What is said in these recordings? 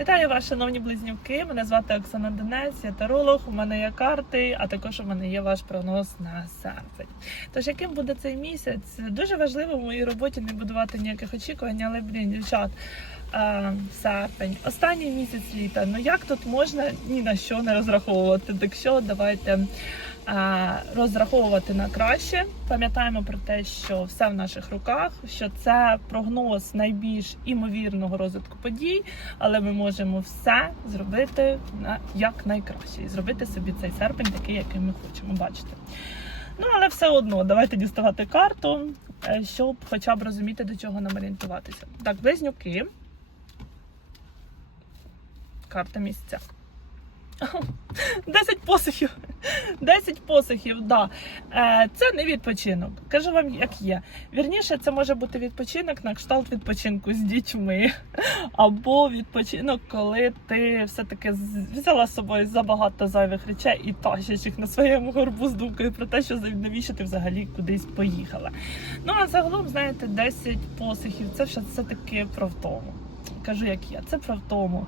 Вітаю вас, шановні близнюки. Мене звати Оксана Денець, я таролог. У мене є карти, а також у мене є ваш прогноз на серпень. Тож, яким буде цей місяць? Дуже важливо в моїй роботі не будувати ніяких очікувань, але блін, дівчат. Серпень, останній місяць літа. Ну як тут можна ні на що не розраховувати? Так що давайте розраховувати на краще. Пам'ятаємо про те, що все в наших руках, що це прогноз найбільш імовірного розвитку подій, але ми можемо все зробити на як найкраще і зробити собі цей серпень такий, який ми хочемо бачити. Ну, але все одно, давайте діставати карту, е, щоб хоча б розуміти, до чого нам орієнтуватися. Так, близнюки. Карта місця. 10 посохів. 10 посохів, да. Е, це не відпочинок. Кажу вам, як є. Вірніше, це може бути відпочинок на кшталт відпочинку з дітьми. Або відпочинок, коли ти все-таки взяла з собою забагато зайвих речей і тащиш їх на своєму горбу з думкою про те, що навіщо ти взагалі кудись поїхала. Ну а загалом, знаєте, 10 посохів це все, все таки про втому. Кажу, як є, це про втому.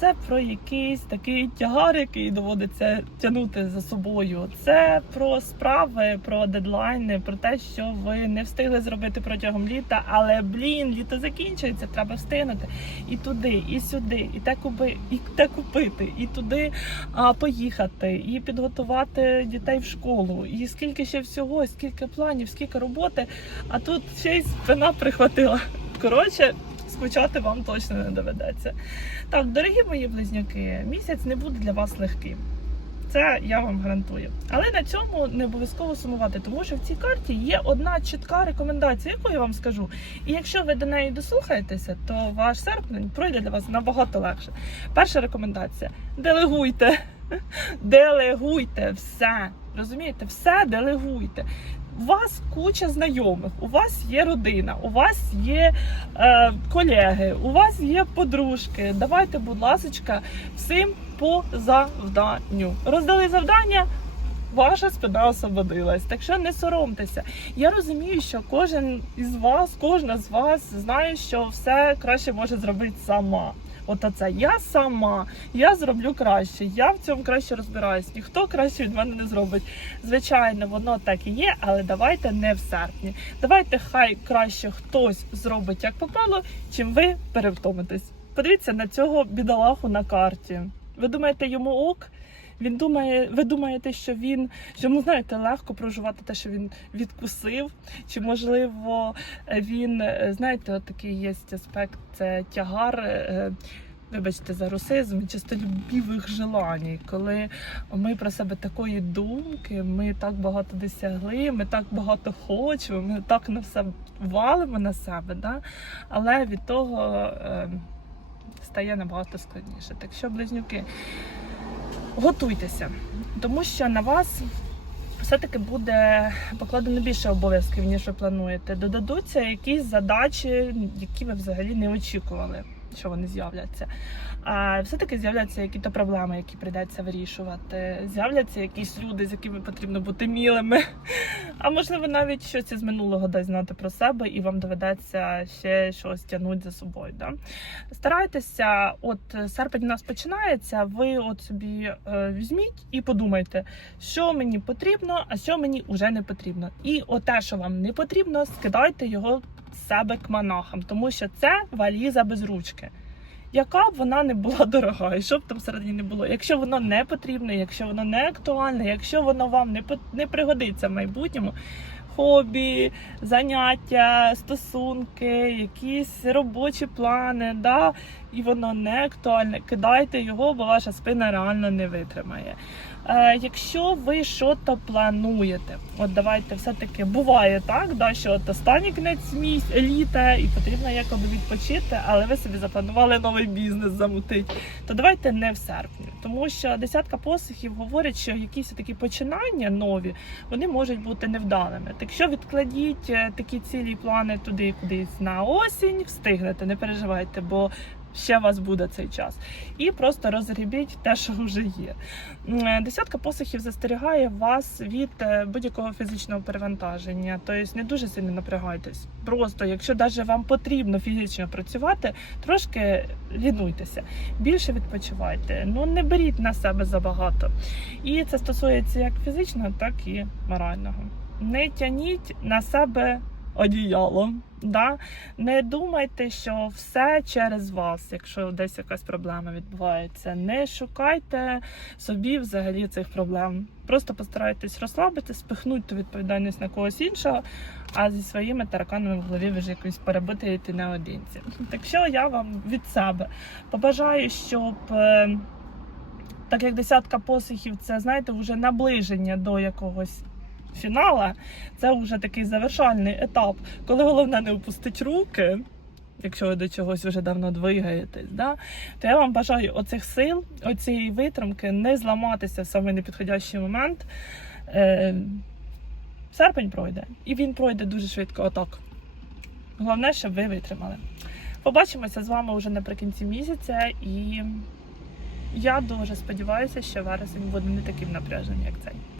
Це про якийсь такий тягар, який доводиться тягнути за собою. Це про справи, про дедлайни, про те, що ви не встигли зробити протягом літа, але блін, літо закінчується, треба встигнути і туди, і сюди, і те куби, і те купити, і туди а, поїхати, і підготувати дітей в школу. І скільки ще всього, скільки планів, скільки роботи. А тут ще й спина прихватила. Коротше. Скучати вам точно не доведеться. Так, дорогі мої близнюки, місяць не буде для вас легким. Це я вам гарантую. Але на цьому не обов'язково сумувати, тому що в цій карті є одна чітка рекомендація, яку я вам скажу. І якщо ви до неї дослухаєтеся, то ваш серпень пройде для вас набагато легше. Перша рекомендація: делегуйте. Делегуйте все. Розумієте, все делегуйте. У вас куча знайомих, у вас є родина, у вас є е, колеги, у вас є подружки. Давайте, будь ласка, всім по завданню. Роздали завдання. Ваша спина освободилась, так що не соромтеся. Я розумію, що кожен із вас, кожна з вас знає, що все краще може зробити сама. От оце я сама, я зроблю краще, я в цьому краще розбираюсь. Ніхто краще від мене не зробить. Звичайно, воно так і є, але давайте не в серпні. Давайте хай краще хтось зробить як попало, чим ви перевтомитесь. Подивіться на цього бідолаху на карті. Ви думаєте, йому ок? Він думає, ви думаєте, що він що йому знаєте легко проживати те, що він відкусив? Чи можливо він е, знаєте, такий є аспект, це тягар. е, Вибачте за русизм, чистолюбівих желань, коли ми про себе такої думки, ми так багато досягли, ми так багато хочемо, ми так на все валимо на себе, да? але від того е, стає набагато складніше. Так що, близнюки, готуйтеся, тому що на вас все-таки буде покладено більше обов'язків, ніж ви плануєте. Додадуться якісь задачі, які ви взагалі не очікували, що вони з'являться. А все-таки з'являться якісь проблеми, які прийдеться вирішувати. З'являться якісь люди, з якими потрібно бути мілими. А можливо, навіть щось із минулого дасть знати про себе, і вам доведеться ще щось тягнути за собою. Да? Старайтеся, от серпень у нас починається. Ви от собі е, візьміть і подумайте, що мені потрібно, а що мені вже не потрібно. І оте, що вам не потрібно, скидайте його себе к монахам, тому що це валіза без ручки. Яка б вона не була дорога, і що б там всередині не було. Якщо воно не потрібне, якщо воно не актуальне, якщо воно вам не не пригодиться в майбутньому, хобі, заняття, стосунки, якісь робочі плани, да, і воно не актуальне, кидайте його, бо ваша спина реально не витримає. Е, якщо ви щось плануєте, от давайте все-таки буває так, да, що от останній кінець місяця, літа і потрібно якоби відпочити, але ви собі запланували новий бізнес замутити, то давайте не в серпні, тому що десятка посухів говорить, що якісь такі починання нові вони можуть бути невдалими. Так що відкладіть е, такі цілі плани туди, кудись на осінь, встигнете, не переживайте, бо ще у вас буде цей час. І просто розгрібіть те, що вже є. Е, Десятка посохів застерігає вас від е, будь-якого фізичного перевантаження. Тобто не дуже сильно напрягайтесь. Просто, якщо навіть вам потрібно фізично працювати, трошки лінуйтеся, більше відпочивайте. Ну не беріть на себе забагато. І це стосується як фізичного, так і морального. Не тяніть на себе одіяло. Да? Не думайте, що все через вас, якщо десь якась проблема відбувається. Не шукайте собі взагалі цих проблем. Просто постарайтесь розслабитись, спихнуть ту відповідальність на когось іншого, а зі своїми тараканами в голові ви ж якось перебити йти наодинці. Так що я вам від себе побажаю, щоб. е, Так як десятка посихів, це знаєте, вже наближення до якогось фінала, це вже такий завершальний етап, коли головне не опустить руки, якщо ви до чогось вже давно двигаєтесь, да? то я вам бажаю оцих сил, оцієї витримки, не зламатися в самий непідходящий момент. Е, серпень пройде, і він пройде дуже швидко. Отак. Головне, щоб ви витримали. Побачимося з вами вже наприкінці місяця, і я дуже сподіваюся, що вересень буде не таким напряженим, як цей.